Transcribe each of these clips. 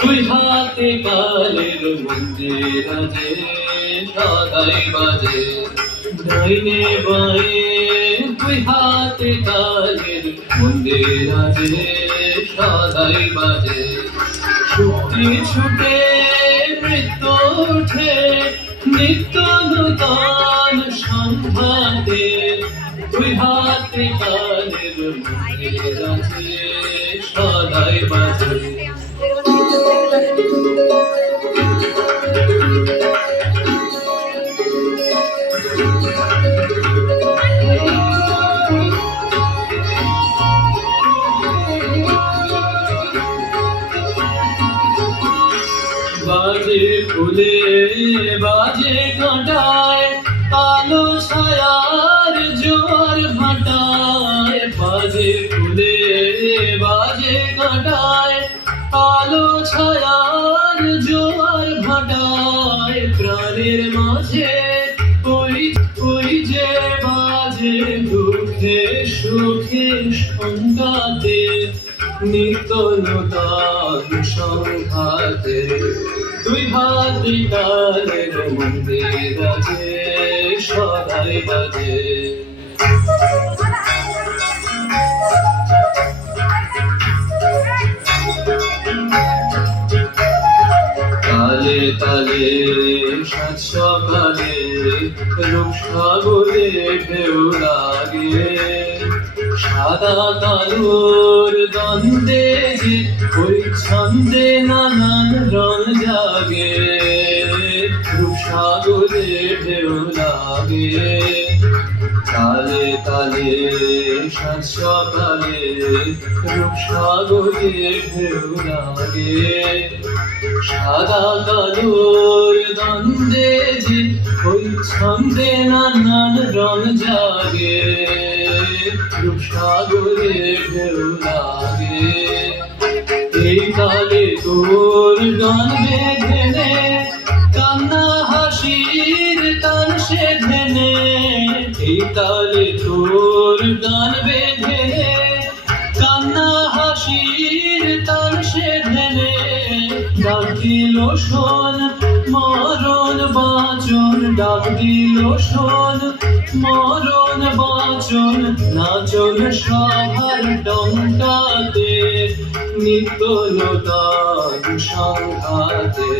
তুই হাতে কালের মন্দির আছে সদাই বাজে। ডাইনে বায়ে, তুই হাতে কালের মন্দির আছে সদাই বাজে। ছুটি ছুটে মৃত্যু উঠে নিত্য নূতন সংঘাতে তুই হাতে কালের মন্দির আছে সদাই বাজে। বাজে, ফুলে বাজে কাঁটায় কালো ছায়ার জোয়ার ভাটায়। বাজে, ফুলে বাজে কাঁটায় কালো ছায়ার জোয়ার ভাটায়। প্রাণের মাঝে ওই ওই যে বাজে দুঃখে সুখে সংঘাতে নিত্য নূতন সংঘাতে তুই হাতি কালের মন্দির আছে সদাই বাজে তালে তালে সাত সকালে রূপ সাগরে ঢেউ লাগে সাদা কালোর দ্বন্দ্বে যে সাগরে ঢেউ লাগে। তালে তালে, সাত সকালে রূপ সাগরে ঢেউ লাগে। সাদা কালোর দ্বন্দ্বে যে ওই ছন্দে নানান রং জাগে। রূপ সাগরে ঢেউ লাগে। এই কালে তোর গান বেঁধে কালে তোর গান বেঁধে নে কান্না হাসির তাল সে ধেনে ডাক দিল, শোন, মরণ বাচন, ডাক দিল, শোন, মরণ বাচন, নাচন সভার ডঙ্কাতে নিত্য নূতন সংঘাতে,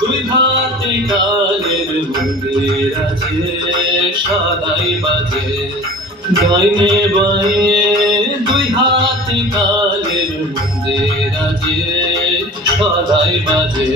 দুই হাতে কালের মন্দির আছে, সদাই বাজে। গাইনে বায়ে দুই হাতে কালের মন্দির আছে, সদাই বাজে।